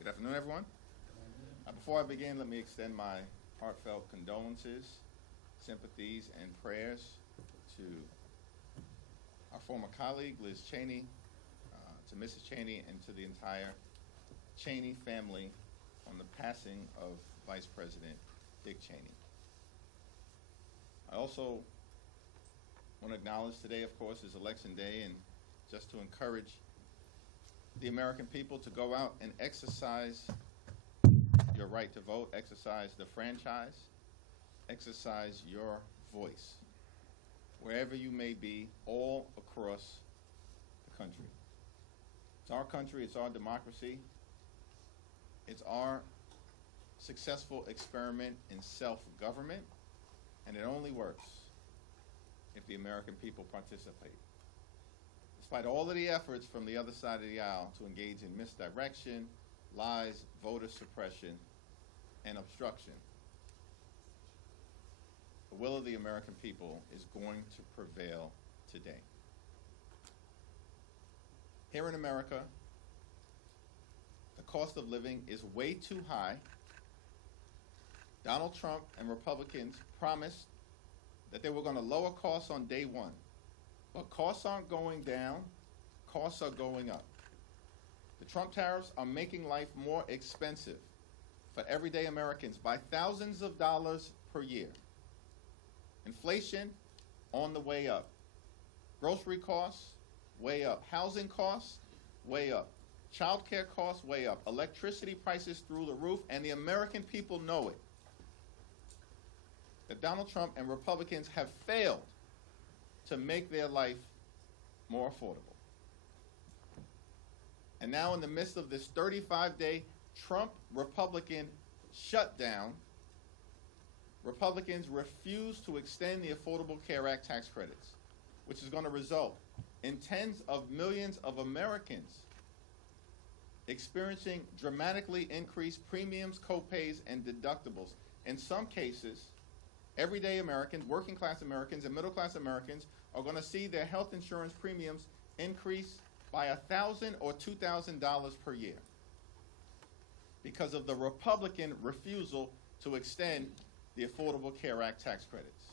Good afternoon, everyone. Before I begin, let me extend my heartfelt condolences, sympathies, and prayers to our former colleague, Liz Cheney, to Mrs. Cheney, and to the entire Cheney family on the passing of Vice President Dick Cheney. I also want to acknowledge today, of course, is Election Day, and just to encourage the American people to go out and exercise your right to vote, exercise the franchise, exercise your voice, wherever you may be, all across the country. It's our country, it's our democracy, it's our successful experiment in self-government, and it only works if the American people participate. Despite all of the efforts from the other side of the aisle to engage in misdirection, lies, voter suppression, and obstruction, the will of the American people is going to prevail today. Here in America, the cost of living is way too high. Donald Trump and Republicans promised that they were going to lower costs on day one. But costs aren't going down, costs are going up. The Trump tariffs are making life more expensive for everyday Americans by thousands of dollars per year. Inflation on the way up. Grocery costs, way up. Housing costs, way up. Child care costs, way up. Electricity prices through the roof, and the American people know it. That Donald Trump and Republicans have failed to make their life more affordable. And now in the midst of this 35-day Trump-Republican shutdown, Republicans refuse to extend the Affordable Care Act tax credits, which is going to result in tens of millions of Americans experiencing dramatically increased premiums, co-pays, and deductibles. In some cases, everyday Americans, working class Americans, and middle class Americans are going to see their health insurance premiums increase by $1,000 or $2,000 per year because of the Republican refusal to extend the Affordable Care Act tax credits.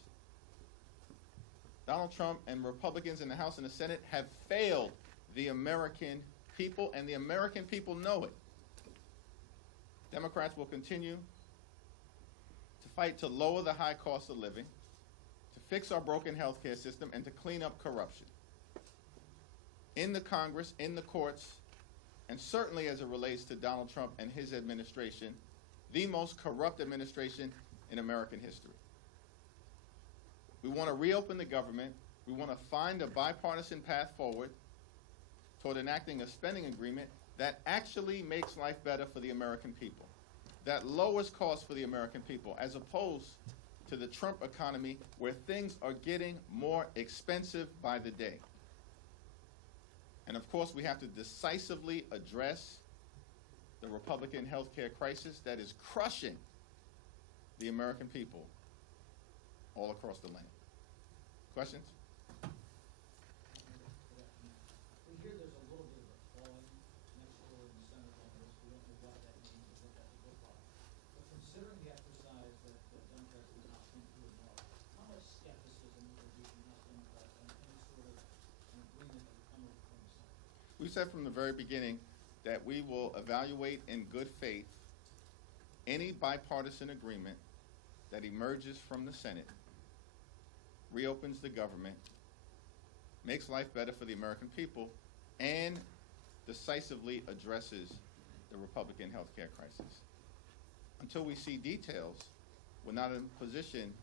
Donald Trump and Republicans in the House and the Senate have failed the American people, and the American people know it. Democrats will continue to fight to lower the high cost of living, to fix our broken health care system, and to clean up corruption. In the Congress, in the courts, and certainly as it relates to Donald Trump and his administration, the most corrupt administration in American history. We want to reopen the government. We want to find a bipartisan path forward toward enacting a spending agreement that actually makes life better for the American people, that lowers costs for the American people, as opposed to the Trump economy where things are getting more expensive by the day. And of course, we have to decisively address the Republican health care crisis that is crushing the American people all across the land. Questions? We hear there's a little bit of a falling next door in the Senate on this. We don't know what that means or what that would look like. But considering the exercise that the Democrats did not think through tomorrow, how much skepticism will there be from House Democrats on any sort of an agreement that would come over from the Senate? We said from the very beginning that we will evaluate in good faith any bipartisan agreement that emerges from the Senate, reopens the government, makes life better for the American people, and decisively addresses the Republican health care crisis. Until we see details, we're not in a position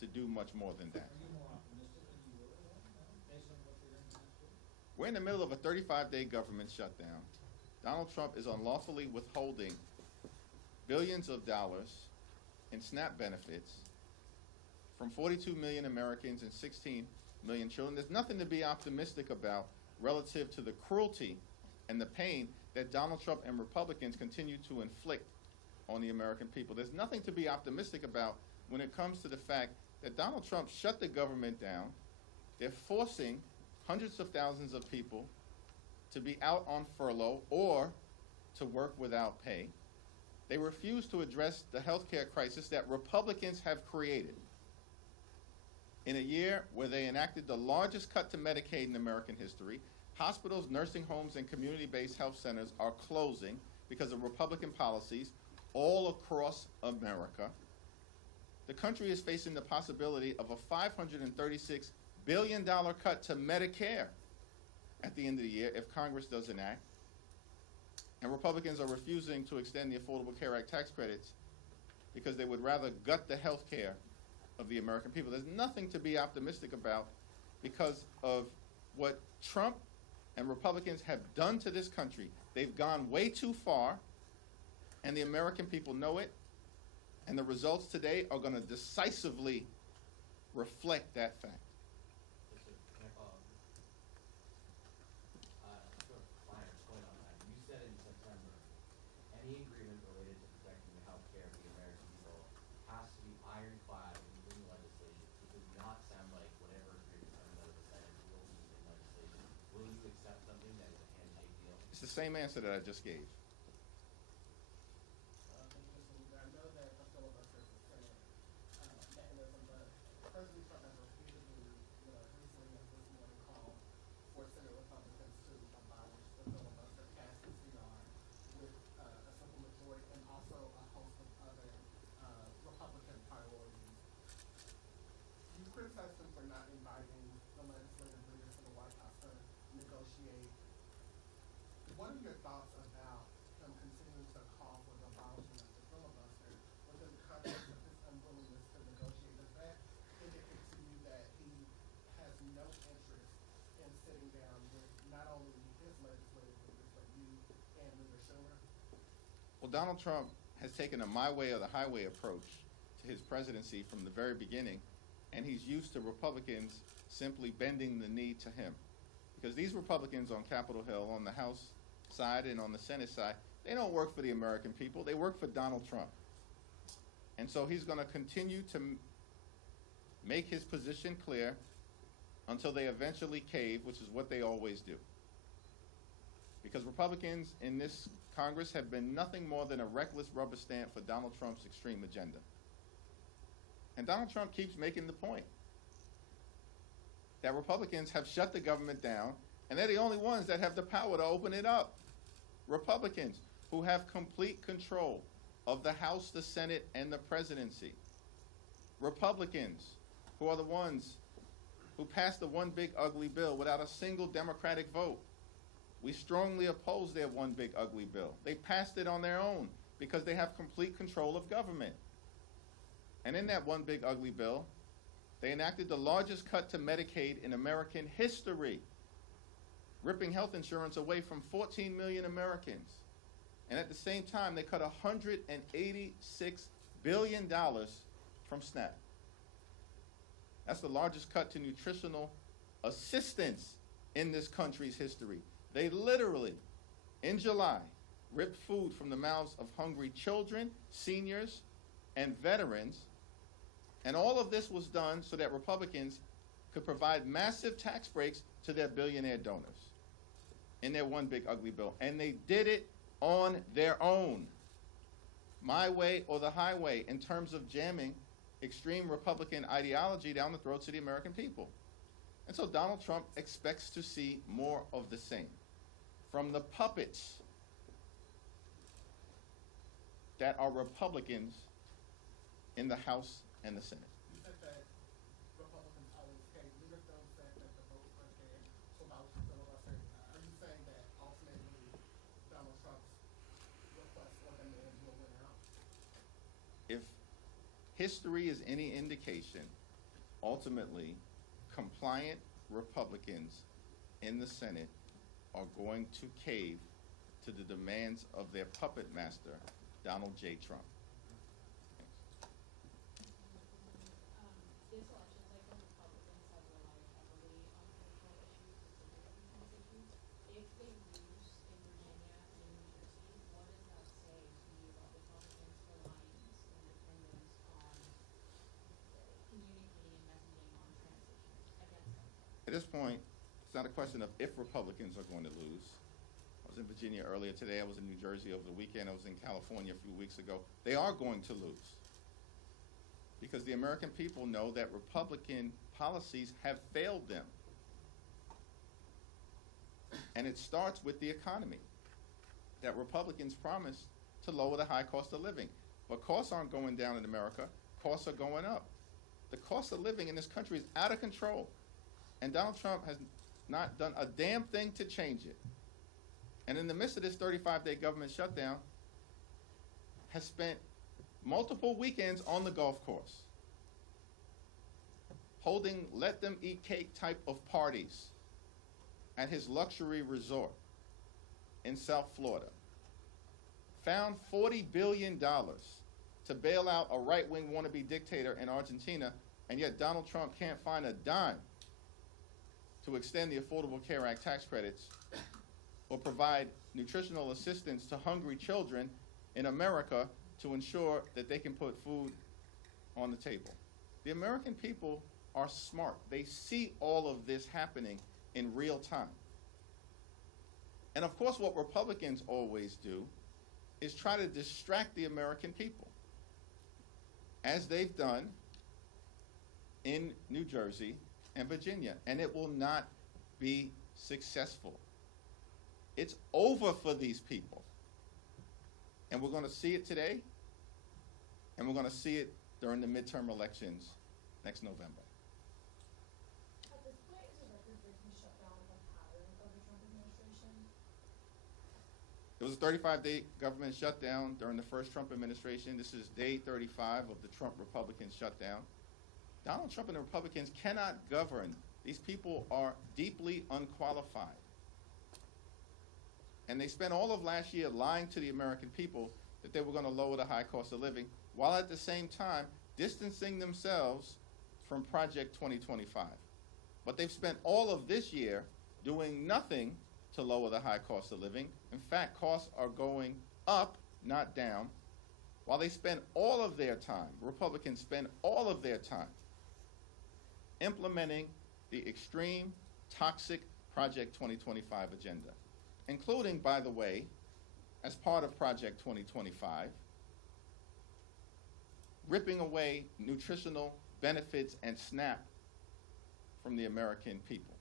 to do much more than that. Are you more optimistic than you were based on what you're hearing next week? We're in the middle of a 35-day government shutdown. Donald Trump is unlawfully withholding billions of dollars in SNAP benefits from 42 million Americans and 16 million children. There's nothing to be optimistic about relative to the cruelty and the pain that Donald Trump and Republicans continue to inflict on the American people. There's nothing to be optimistic about when it comes to the fact that Donald Trump shut the government down. They're forcing hundreds of thousands of people to be out on furlough or to work without pay. They refuse to address the health care crisis that Republicans have created. In a year where they enacted the largest cut to Medicaid in American history, hospitals, nursing homes, and community-based health centers are closing because of Republican policies all across America. The country is facing the possibility of a $536 billion cut to Medicare at the end of the year if Congress doesn't act. And Republicans are refusing to extend the Affordable Care Act tax credits because they would rather gut the health care of the American people. There's nothing to be optimistic about because of what Trump and Republicans have done to this country. They've gone way too far, and the American people know it, and the results today are going to decisively reflect that fact. Can I follow up? To a finer point on that, you said in September, any agreement related to protecting the health care of the American people has to be ironclad in legislation. It does not sound like whatever agreement comes out of the Senate will be in legislation. Will you accept something that is a handshake deal? It's the same answer that I just gave. Thank you, Mr. Leader. I know that a filibuster is a Senate mechanism, but President Trump has repeatedly, recently and this morning called for Senate Republicans to abolish the filibuster, pass the CR with a simple majority, and also a host of other Republican priorities. You criticized him for not inviting the legislative leaders to the White House to negotiate. What are your thoughts about him continuing to call for the abolishment of the filibuster within the context of his unwillingness to negotiate? Does that indicate to you that he has no interest in sitting down with not only his legislative leaders, but you and Leader Schumer? Well, Donald Trump has taken a my way or the highway approach to his presidency from the very beginning, and he's used to Republicans simply bending the knee to him. Because these Republicans on Capitol Hill, on the House side and on the Senate side, they don't work for the American people. They work for Donald Trump. And so he's going to continue to make his position clear until they eventually cave, which is what they always do. Because Republicans in this Congress have been nothing more than a reckless rubber stamp for Donald Trump's extreme agenda. And Donald Trump keeps making the point that Republicans have shut the government down, and they're the only ones that have the power to open it up. Republicans who have complete control of the House, the Senate, and the presidency. Republicans who are the ones who passed the one big ugly bill without a single Democratic vote. We strongly oppose their one big ugly bill. They passed it on their own because they have complete control of government. And in that one big ugly bill, they enacted the largest cut to Medicaid in American history, ripping health insurance away from 14 million Americans. And at the same time, they cut $186 billion from SNAP. That's the largest cut to nutritional assistance in this country's history. They literally, in July, ripped food from the mouths of hungry children, seniors, and veterans. And all of this was done so that Republicans could provide massive tax breaks to their billionaire donors in their one big ugly bill. And they did it on their own, my way or the highway, in terms of jamming extreme Republican ideology down the throats of the American people. And so Donald Trump expects to see more of the same from the puppets that are Republicans in the House and the Senate. You said that Republicans always cave. Leader Stone said that the votes were there to abolish the filibuster. Are you saying that ultimately Donald Trump's request or demand will win out? If history is any indication, ultimately, compliant Republicans in the Senate are going to cave to the demands of their puppet master, Donald J. Trump. This election cycle, Republicans have relied heavily on political issues to win these issues. If they lose in Virginia and in New Jersey, what does that say to you about Republicans' reliance and dependence on communicating and messaging on transition against them? At this point, it's not a question of if Republicans are going to lose. was in Virginia earlier today. I was in New Jersey over the weekend. I was in California a few weeks ago. They are going to lose. Because the American people know that Republican policies have failed them. And it starts with the economy. That Republicans promised to lower the high cost of living. But costs aren't going down in America. Costs are going up. The cost of living in this country is out of control. And Donald Trump has not done a damn thing to change it. And in the midst of this 35-day government shutdown, has spent multiple weekends on the golf course, holding let-them-eat-cake type of parties at his luxury resort in South Florida, found $40 billion to bail out a right-wing wannabe dictator in Argentina, and yet Donald Trump can't find a dime to extend the Affordable Care Act tax credits or provide nutritional assistance to hungry children in America to ensure that they can put food on the table. The American people are smart. They see all of this happening in real time. And of course, what Republicans always do is try to distract the American people, as they've done in New Jersey and Virginia, and it will not be successful. It's over for these people. And we're going to see it today, and we're going to see it during the midterm elections next November. At this point, is a record-breaking shutdown a pattern of the Trump administration? It was a 35-day government shutdown during the first Trump administration. This is day 35 of the Trump Republican shutdown. Donald Trump and the Republicans cannot govern. These people are deeply unqualified. And they spent all of last year lying to the American people that they were going to lower the high cost of living, while at the same time distancing themselves from Project 2025. But they've spent all of this year doing nothing to lower the high cost of living. In fact, costs are going up, not down, while they spend all of their time, Republicans spend all of their time implementing the extreme, toxic Project 2025 agenda, including, by the way, as part of Project 2025, ripping away nutritional benefits and SNAP from the American people.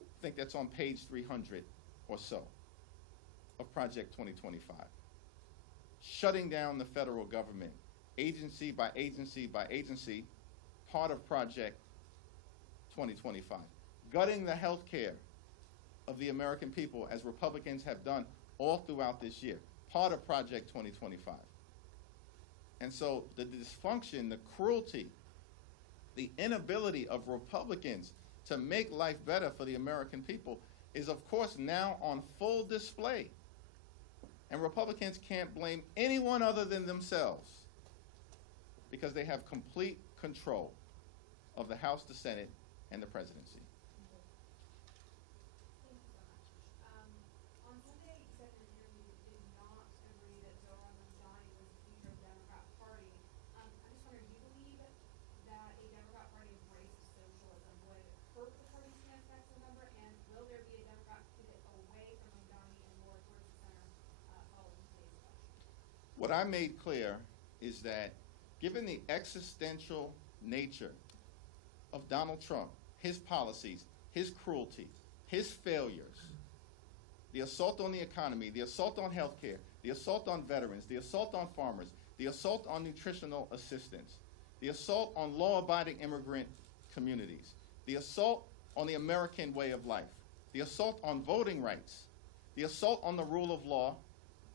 I think that's on page 300 or so of Project 2025. Shutting down the federal government, agency by agency by agency, part of Project 2025. Gutting the health care of the American people, as Republicans have done all throughout this year, part of Project 2025. And so the dysfunction, the cruelty, the inability of Republicans to make life better for the American people is, of course, now on full display. And Republicans can't blame anyone other than themselves, because they have complete control of the House, the Senate, and the presidency. Thank you so much. On Sunday, you said in an interview that you did not agree that Zohran Mamdani was the future of the Democrat Party. I'm just wondering, do you believe that a Democrat Party embrace of socialism would hurt the party's chance next November? And will there be a Democrat pivot away from Mamdani and more towards the center following today's election? What I made clear is that given the existential nature of Donald Trump, his policies, his cruelty, his failures, the assault on the economy, the assault on health care, the assault on veterans, the assault on farmers, the assault on nutritional assistance, the assault on law-abiding immigrant communities, the assault on the American way of life, the assault on voting rights, the assault on the rule of law,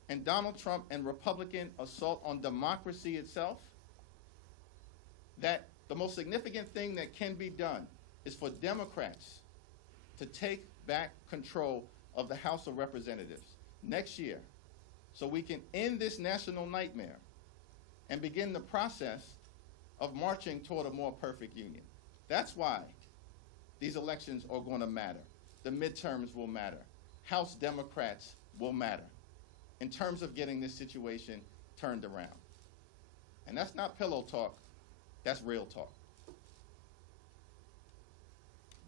and Donald Trump and Republican assault on democracy itself, that the most significant thing that can be done is for Democrats to take back control of the House of Representatives next year, so we can end this national nightmare and begin the process of marching toward a more perfect union. That's why these elections are going to matter. The midterms will matter. House Democrats will matter in terms of getting this situation turned around. And that's not pillow talk, that's real talk.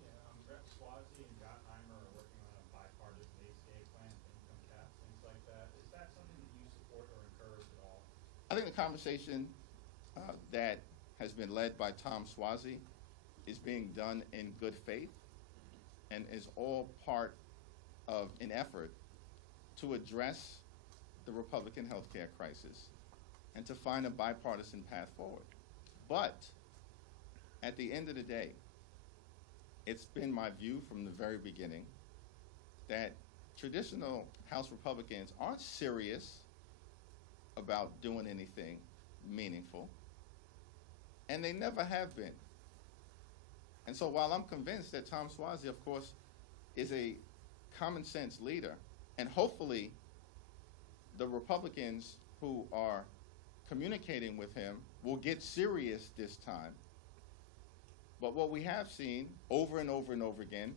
Yeah, Brett Swazi and Gottheimer are working on a bipartisan ACA plan for income tax I think the conversation that has been led by Tom Swazi is being done in good faith and is all part of an effort to address the Republican healthcare crisis and to find a bipartisan path forward. But at the end of the day, it's been my view from the very beginning that traditional House Republicans aren't serious about doing anything meaningful, and they never have been. And so while I'm convinced that Tom Swazi, of course, is a common sense leader, and hopefully the Republicans who are communicating with him will get serious this time. But what we have seen over and over and over again,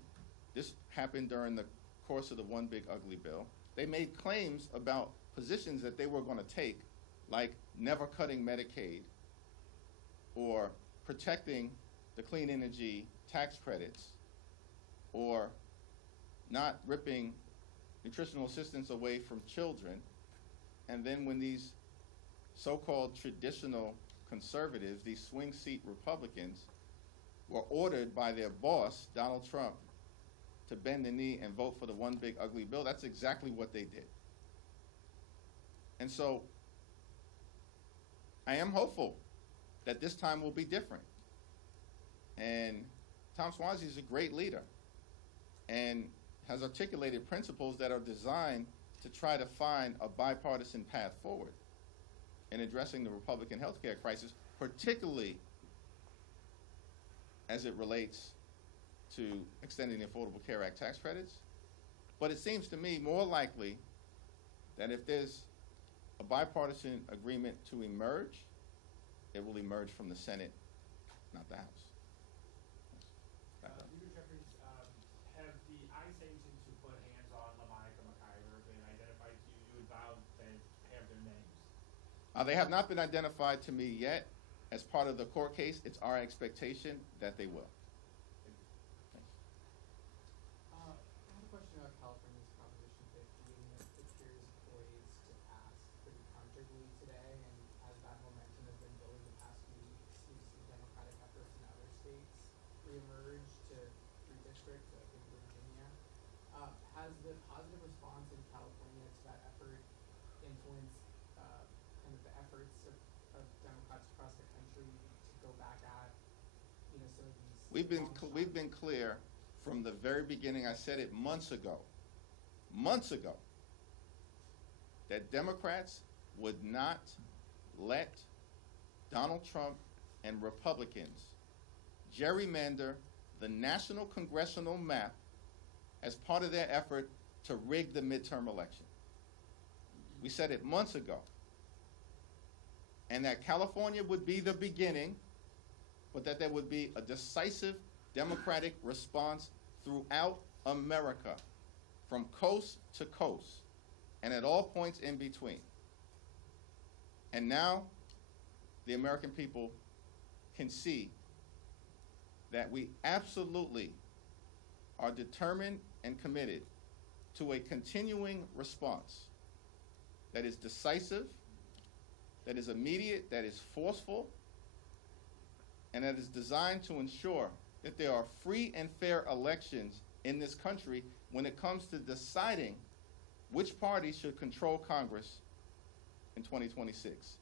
this happened during the course of the One Big Ugly Bill, they made claims about positions that they were going to take, like never cutting Medicaid or protecting the clean energy tax credits or not ripping nutritional assistance away from children. And then when these so-called traditional conservatives, these swing seat Republicans, were ordered by their boss, Donald Trump, to bend the knee and vote for the One Big Ugly Bill, that's exactly what they did. And so I am hopeful that this time will be different. And Tom Swazi is a great leader and has articulated principles that are designed to try to find a bipartisan path forward in addressing the Republican healthcare crisis, particularly as it relates to extending the Affordable Care Act tax credits. But it seems to me more likely that if there's a bipartisan agreement to emerge, it will emerge from the Senate, not the House. Leader Jeffries, have the ICE agents who put hands on LaMonica McIver been identified to you? You had vowed that have their names. They have not been identified to me yet. As part of the court case, it's our expectation that they will. Thanks. I have a question about California's Proposition 50, and it appears poised to pass pretty comfortably today, and as that momentum has been building the past few weeks, we've seen Democratic efforts in other states reemerge to redistrict, like in Virginia. Has the positive response in California to that effort influenced kind of the efforts of Democrats across the country to go back at, you know, some of these? We've been clear from the very beginning. I said it months ago, that Democrats would not let Donald Trump and Republicans gerrymander the national congressional map as part of their effort to rig the midterm election. We said it months ago. And that California would be the beginning, but that there would be a decisive Democratic response throughout America, from coast to coast, and at all points in between. And now, the American people can see that we absolutely are determined and committed to a continuing response that is decisive, that is immediate, that is forceful, and that is designed to ensure that there are free and fair elections in this country when it comes to deciding which party should control Congress in 2026.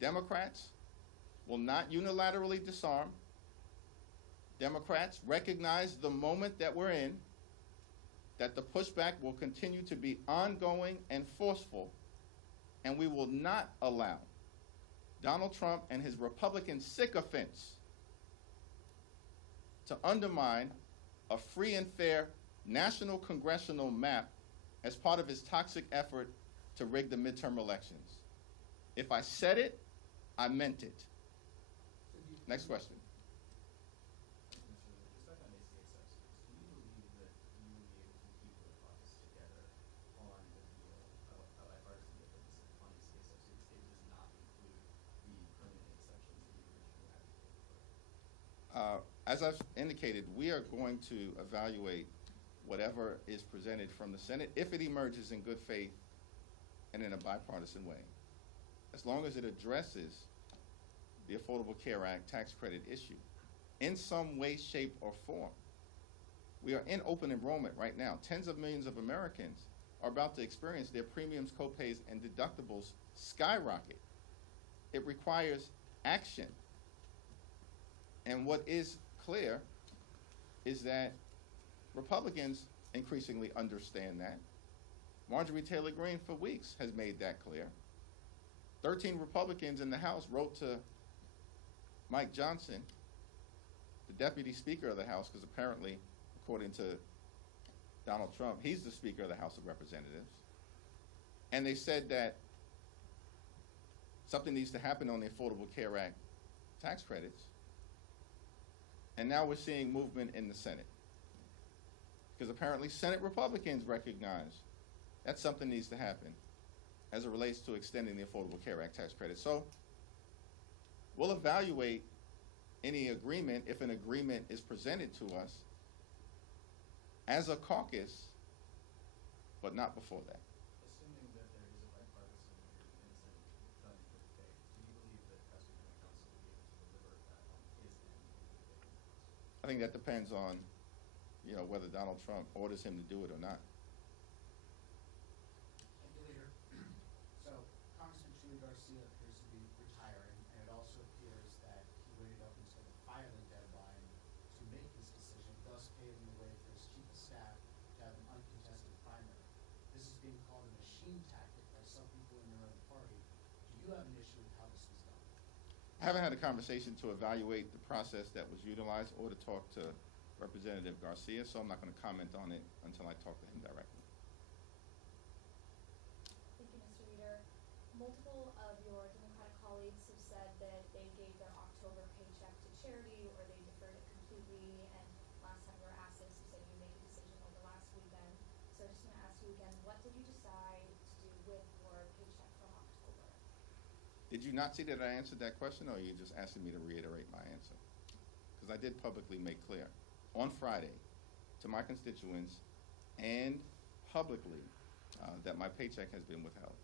Democrats will not unilaterally disarm. Democrats recognize the moment that we're in, that the pushback will continue to be ongoing and forceful, and we will not allow Donald Trump and his Republican sycophants to undermine a free and fair national congressional map as part of his toxic effort to rig the midterm elections. If I said it, I meant it. Next question. Just back on ACA subsidies, do you believe that you will be able to keep the caucus together on the deal, a bipartisan deal on ACA subsidies? It does not include the permanent exceptions that you originally advocated for. As I've indicated, we are going to evaluate whatever is presented from the Senate if it emerges in good faith and in a bipartisan way. as long as it addresses the Affordable Care Act tax credit issue in some way, shape, or form. We are in open enrollment right now. Tens of millions of Americans are about to experience their premiums, copays, and deductibles skyrocket. It requires action. And what is clear is that Republicans increasingly understand that. Marjorie Taylor Greene for weeks has made that clear. 13 Republicans in the House wrote to Mike Johnson, the Deputy Speaker of the House, because apparently, according to Donald Trump, he's the Speaker of the House of Representatives. And they said that something needs to happen on the Affordable Care Act tax credits. And now we're seeing movement in the Senate. Because apparently Senate Republicans recognize that something needs to happen as it relates to extending the Affordable Care Act tax credit. So we'll evaluate any agreement if an agreement is presented to us as a caucus, but not before that. Assuming that there is a bipartisan agreement in Senate done in good faith, do you believe that President and Council will be able to deliver that on his end in good faith? I think that depends on, whether Donald Trump orders him to do it or not. Thank you, Leader. So Congressman Chuy Garcia appears to be retiring, and it also appears that he waited up until the filing deadline to make this decision, thus paving the way for his chief of staff to have an uncontested primary. This is being called a machine tactic by some people in your own party. Do you have an issue with how this was done? I haven't had a conversation to evaluate the process that was utilized or to talk to Representative Garcia, so I'm not going to comment on it until I talk to him directly. Thank you, Mr. Leader. Multiple of your Democratic colleagues have said that they gave their October paycheck to charity or they deferred it completely, and last time you were asked this, you said you made a decision over last weekend. So I just want to ask you again, what did you decide to do with your paycheck from October? Did you not see that I answered that question, or are you just asking me to reiterate my answer? Because I did publicly make clear on Friday to my constituents and publicly that my paycheck has been withheld.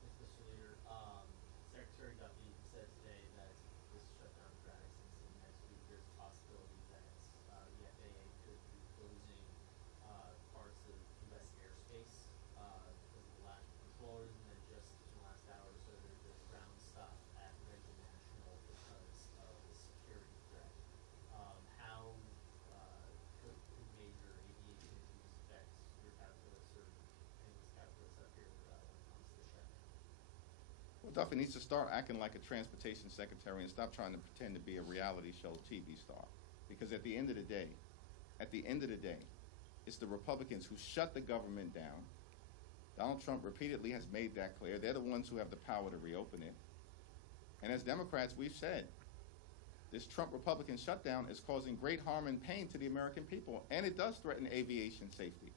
Mr. Leader, Secretary Duffy said today that this shutdown drags into next week. There's a possibility that the FAA could be closing parts of U.S. airspace because of the lack of controllers, and then just in the last hour or so, there's ground stuff at Reagan National because of the security threat. How could major aviation issues affect your calculus or anyone's calculus up here when it comes to the shutdown? Well, Duffy needs to start acting like a transportation secretary and stop trying to pretend to be a reality show TV star. Because at the end of the day, it's the Republicans who shut the government down. Donald Trump repeatedly has made that clear. They're the ones who have the power to reopen it. And as Democrats, we've said, this Trump-Republican shutdown is causing great harm and pain to the American people, and it does threaten aviation safety.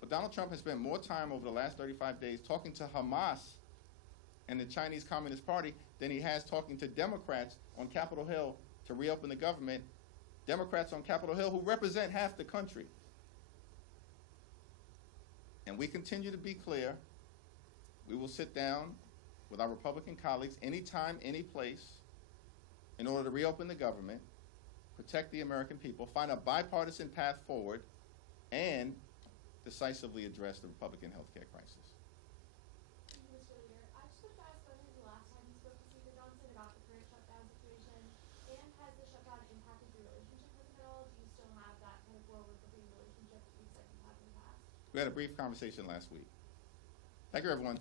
But Donald Trump has spent more time over the last 35 days talking to Hamas and the Chinese Communist Party than he has talking to Democrats on Capitol Hill to reopen the government, Democrats on Capitol Hill who represent half the country. And we continue to be clear. We will sit down with our Republican colleagues anytime, any place, in order to reopen the government, protect the American people, find a bipartisan path forward, and decisively address the Republican health care crisis. Thank you, Mr. Leader. I just wanted to ask, when was the last time you spoke to Speaker Johnson about the current shutdown situation? And has the shutdown impacted your relationship with him at all? Do you still have that kind of forward-looking relationship that you said you had in the past? We had a brief conversation last week. Thank you, everyone.